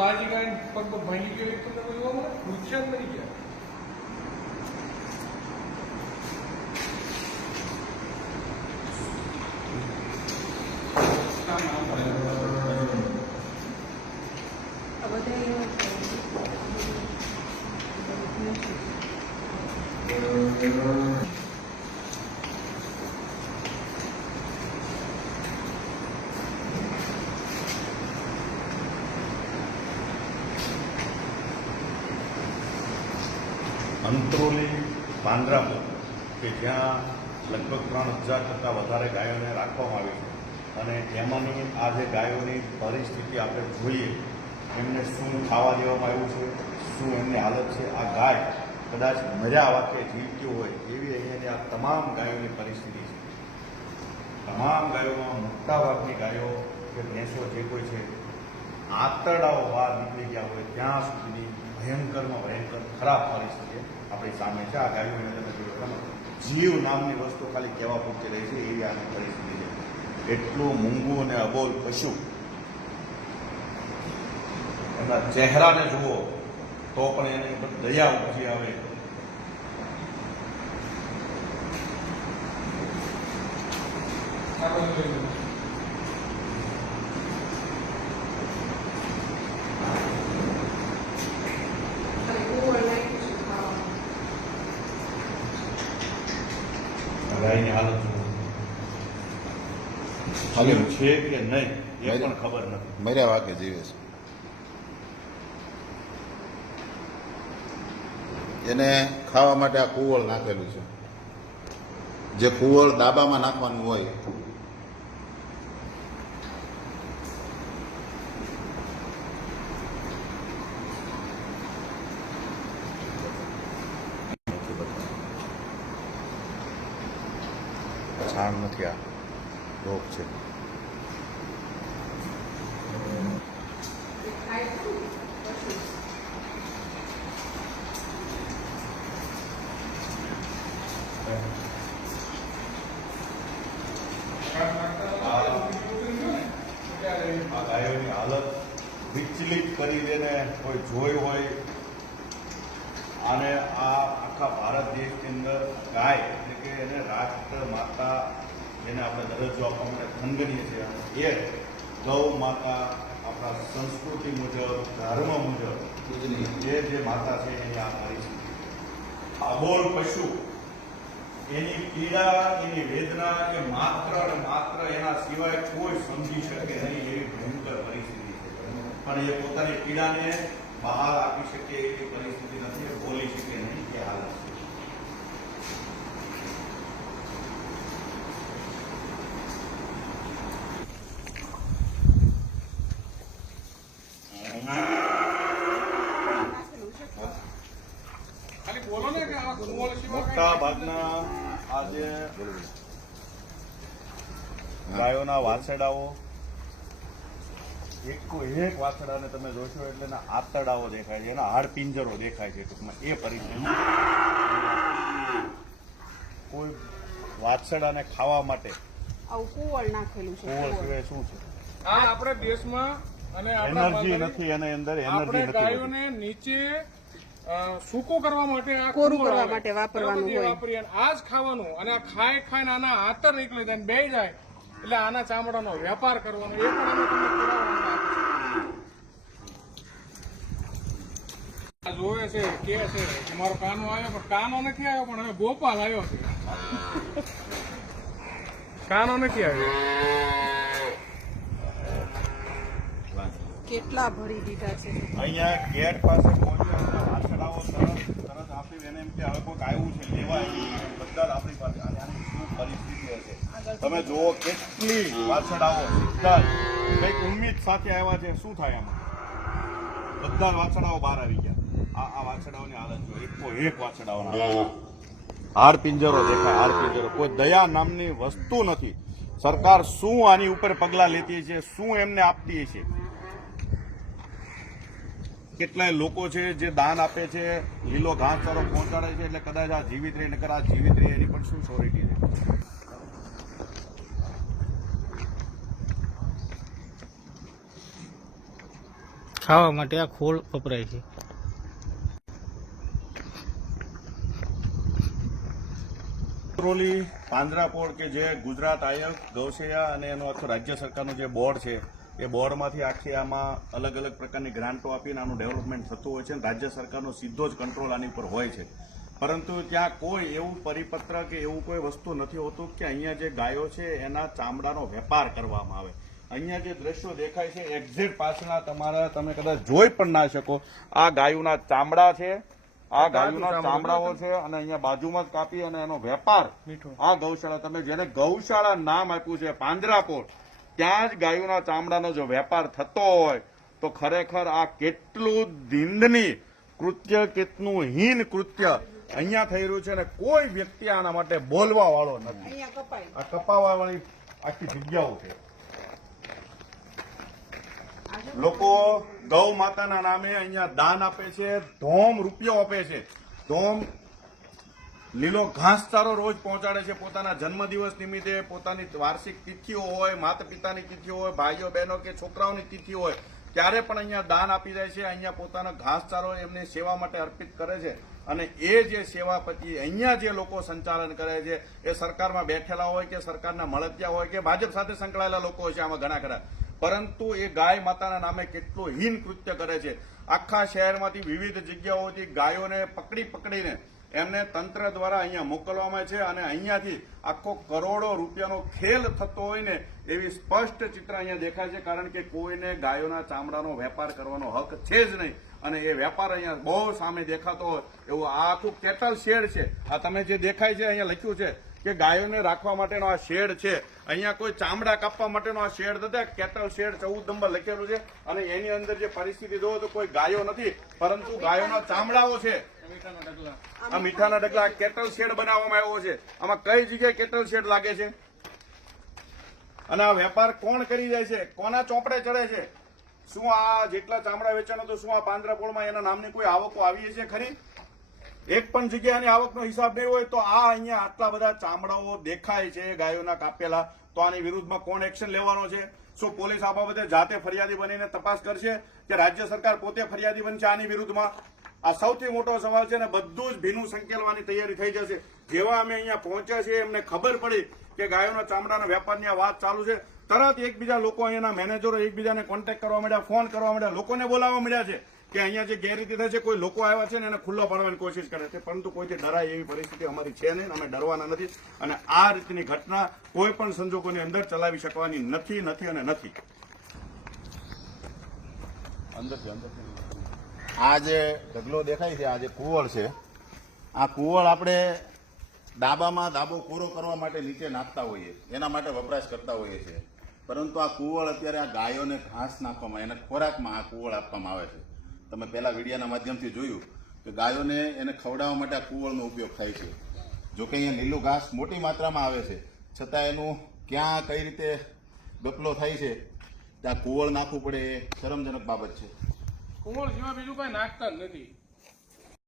તાજી ગાય પગ ભાંગી ગયો એક તમને કોઈ મળે નુકસાન મરી ગયા. અંત્રોલી પાંજરાપોળ કે જ્યાં લગભગ 3000 કરતાં વધારે ગાયોને રાખવામાં આવી છે અને એમાંની આ જે ગાયોની પરિસ્થિતિ આપણે જોઈએ એમને શું ખાવા દેવામાં આવ્યું છે, શું એમની હાલત છે, આ ગાય કદાચ મર્યા વાતે જીવતી હોય એવી અહીંયાની આ તમામ ગાયોની પરિસ્થિતિ છે. તમામ ગાયોમાં મોટાભાગની ગાયો કે ભેંસો જે કોઈ છે આંતરડાઓ બહાર નીકળી ગયા હોય ત્યાં સુધીની ભયંકરમાં ભયંકર ખરાબ પરિસ્થિતિ આપણી સામે છે. આ ગાયો એને તમે જોયું જીવ નામની વસ્તુ ખાલી કહેવા પૂરતી રહી છે એવી આની પરિસ્થિતિ છે. એટલું મૂંગું અને અબોલ પશુ એમના ચહેરાને જુઓ તો પણ એની ઉપર દયા ઉપજી આવે. ગાયની હાલત જીવ છે કે નહીં એ પણ ખબર નથી. મર્યા વાગે જીવે છે. એને ખાવા માટે આ કુવળ નાખેલું છે, જે કુવળ દાબામાં નાખવાનું હોય. છાણ નથી, આ રોગ છે. આ ગાયોની હાલત વિચલિત કરી દેને કોઈ જોયું હોય. અને આ આખા ભારત દેશની અંદર ગાય એટલે કે એને રાષ્ટ્ર માતા જેને આપણે દરજ્જો આપવા માટે ખંડનીય છે એ ગૌ માતા આપણા સંસ્કૃતિ મુજબ ધર્મ મુજબ જે માતા છે એની આ પરિસ્થિતિ. અબોલ પશુ એની પીડા એની વેદના એ માત્ર અને માત્ર એના સિવાય કોઈ સમજી શકે નહીં એવી ભયંકર પરિસ્થિતિ છે. પણ એ પોતાની પીડાને બહાર આપી શકે એવી પરિસ્થિતિ નથી, બોલી શકે નહીં એ હાલત છે. ખાલી બોલો ને કે આ કુવળ સિવાય મોટા ભાગના આ જે ગાયોના વાછરડાઓ એક વાછરડાને તમે જોશો એટલે એના આંતરડાઓ દેખાય છે, એના હાડપિંજરો દેખાય છે. ટૂંકમાં એ પરિસ્થિતિ. કોઈ વાછરડાને ખાવા માટે આવું કુવળ નાખેલું છે. કુવળ સિવાય શું છે? આ આપણે દેશમાં અને એનર્જી નથી એની અંદર, એનર્જી આપણે નથી. ગાયોને નીચે સૂકો કરવા માટે આ કોરું કુવળ કરવા આવે. માટે વાપરવાનું બરાબર, એ હોય. વાપરીએ. અને આ જ ખાવાનું અને આ ખાઈને આના આંતર નીકળી જાય બે જાય એટલે આના ચામડાનો વેપાર કરવાનો એ પણ અમે તમને પુરાવા જોવે છે કે છે કે મારો કાનો આવ્યો પણ કાનો નથી આવ્યો પણ હવે ગોપાલ આવ્યો છે. કાનો નથી આવ્યો. કેટલા ભરી દીધા છે. અહીંયા ગેટ પાસે પહોંચ્યા વાછરડાઓ તરત આપી એને એમ કે હવે કોઈક આવ્યું છે લેવા બધા જ આપણી પાસે. અને આની શું પરિસ્થિતિ હશે તમે જુઓ. કેટલી વાછરડાઓ બધા કંઈક ઉમ્મીદ સાથે આવ્યા છે. શું થાય આમાં? બધા જ વાછરડાઓ બહાર આવી ગયા. આ વાછરડાઓની હાલત જો એક વાછરડાઓના હાર પિંજરો દેખાય, હાર પિંજરો. કોઈ દયા નામની વસ્તુ નથી. સરકાર શું આની ઉપર પગલાં લેતી છે, શું એમને આપતી છે? કેટલાય લોકો છે જે દાન આપે છે, લીલો ઘાસચારો પહોંચાડે છે એટલે કદાચ આ જીવિત રહે, નકર આ જીવિત રહે એની પણ શું શ્યોરિટી છે? ખાવા માટે આ ખોળ વપરાય છે. કોરોલી પાંજરાપોળ કે જે ગુજરાત આયોગ ગૌસેયા અને એનો આખો રાજ્ય સરકારનું જે બોર્ડ છે એ બોર્ડમાંથી આખી આમાં અલગ અલગ પ્રકારની ગ્રાન્ટો આપીને આનું ડેવલપમેન્ટ થતું હોય છે અને રાજ્ય સરકારનો સીધો જ કંટ્રોલ આની પર હોય છે. પરંતુ ત્યાં કોઈ એવું પરિપત્ર કે એવું કોઈ વસ્તુ નથી હોતું કે અહીંયા જે ગાયો છે એના ચામડાનો વેપાર કરવામાં આવે. અહીંયા જે દ્રશ્યો દેખાય છે એક્ઝેક્ટ પાછળના તમારા તમે કદાચ જોઈ પણ ના શકો. આ ગાયોના ચામડા છે, આ ગાયોના ચામડાઓ છે અને અહીંયા બાજુમાં જ કાપી અને એનો વેપાર આ ગૌશાળા, તમે જેને ગૌશાળા નામ આપ્યું છે પાંજરાપોળ, ત્યાં જ ગાયોના ચામડાનો જો વેપાર થતો હોય તો ખરેખર આ કેટલું નિંદનીય કૃત્ય, કેટલું હીન કૃત્ય અહીંયા થઈ રહ્યું છે અને કોઈ વ્યક્તિ આના માટે બોલવા વાળો નથી. અહીંયા કપાય. આ કપાવા વાળી આખી જગ્યાઓ છે. લોકો ગૌ માતાના નામે અહીંયા દાન આપે છે, ધોમ રૂપિયો આપે છે, ધોમ લીલો ઘાસચારો રોજ પહોંચાડે છે. પોતાના જન્મદિવસ નિમિત્તે, પોતાની વાર્ષિક તિથિઓ હોય, માતા પિતાની તિથિ હોય, ભાઈઓ બહેનો કે છોકરાઓની તિથિ હોય, ત્યારે પણ અહીંયા દાન આપી જાય છે. અહીંયા પોતાનો ઘાસચારો એમની સેવા માટે અર્પિત કરે છે અને એ જે સેવા પછી અહીંયા જે લોકો સંચાલન કરે છે એ સરકારમાં બેઠેલા હોય કે સરકારના મળતિયા હોય કે ભાજપ સાથે સંકળાયેલા લોકો હોય છે આમાં ઘણા ખરા, પરંતુ એ ગાય માતાના નામે કેટલું હીન કૃત્ય કરે છે. આખા શહેરમાંથી વિવિધ જગ્યાઓથી ગાયોને પકડીને એમને તંત્ર દ્વારા અહીંયા મોકલવામાં છે અને અહીંયાથી આખો કરોડો રૂપિયાનો ખેલ થતો હોય ને એવી સ્પષ્ટ ચિત્ર અહીંયા દેખાય છે. કારણ કે કોઈને ગાયોના ચામડાનો વેપાર કરવાનો હક છે જ નહીં અને એ વેપાર અહીંયા બહુ સામે દેખાતો હોય એવું આ આખું કેટલ શેડ છે. આ તમે જે દેખાય છે અહીંયા લખ્યું છે કે ગાયોને રાખવા માટેનો આ શેડ છે. અહીંયા કોઈ ચામડા કાપવા માટેનો આ શેડ નથી. કેટલ શેડ 14 નંબર લખેલું છે અને એની અંદર જે પરિસ્થિતિ જોવો તો કોઈ ગાયો નથી પરંતુ ગાયોના ચામડાઓ છે. આ મીઠાના ડગલા કેટલ શેડ બનાવવામાં આવ્યો છે. આમાં કઈ જગ્યાએ કેટલ શેડ લાગે છે અને આ વેપાર કોણ કરી જાય છે, કોના ચોપડે ચડે છે? શું આ જેટલા ચામડા વેચાણ તો શું આ પાંજરાપોળમાં એના નામની કોઈ આવકો આવી છે ખરી? એક પણ જગ્યાની આવકનો હિસાબ નહીં હોય તો આ અહીંયા આટલા બધા ચામડાઓ દેખાય છે ગાયોના કાપેલા, તો આની વિરુદ્ધમાં કોણ એક્શન લેવાનો છે? શું પોલીસ આ બાબતે જાતે ફરિયાદી બનીને તપાસ કરશે કે રાજ્ય સરકાર પોતે ફરિયાદી બનશે આની વિરુદ્ધમાં? આ સૌથી મોટો સવાલ છે ને બધું જ ભીનું સંકેલવાની તૈયારી થઈ જશે. જેવા અમે અહીંયા પહોંચ્યા છીએ એમને ખબર પડી કે ગાયોના ચામડાના વેપારની આ વાત ચાલુ છે, તરત એકબીજા લોકો અહીંયાના મેનેજરો એકબીજાને કોન્ટેક્ટ કરવા માંડ્યા, ફોન કરવા માંડ્યા, લોકોને બોલાવવા માંડ્યા છે કે અહીંયા જે ગેરરીતિ થાય છે, કોઈ લોકો આવ્યા છે ને એને ખુલ્લો પાડવાની કોશિશ કરે છે, પરંતુ કોઈથી ડરાય એવી પરિસ્થિતિ અમારી છે નહીં. અમે ડરવાના નથી અને આ રીતની ઘટના કોઈ પણ સંજોગોની અંદર ચલાવી શકવાની નથી અને નથી. આ જે ઢગલો દેખાય છે, આ જે કુવળ છે, આ કુવળ આપણે દાબામાં દાબો પૂરો કરવા માટે નીચે નાખતા હોઈએ, એના માટે વપરાશ કરતા હોઈએ છીએ. પરંતુ આ કુવળ અત્યારે આ ગાયોને ઘાસ નાખવામાં, એને ખોરાકમાં આ કુવળ આપવામાં આવે છે. તમે પહેલા વિડીયોના માધ્યમથી જોયું કે ગાયોને એને ખવડાવવા માટે આ કુવળનો ઉપયોગ થાય છે. જોકે અહીંયા લીલું ઘાસ મોટી માત્રામાં આવે છે, છતાં એનું ક્યાં કઈ રીતે ગપલો થાય છે ત્યાં કુવળ નાખવું પડે એ શરમજનક બાબત છે. કુંવળ સિવાય બીજું કઈ નાખતા જ નથી.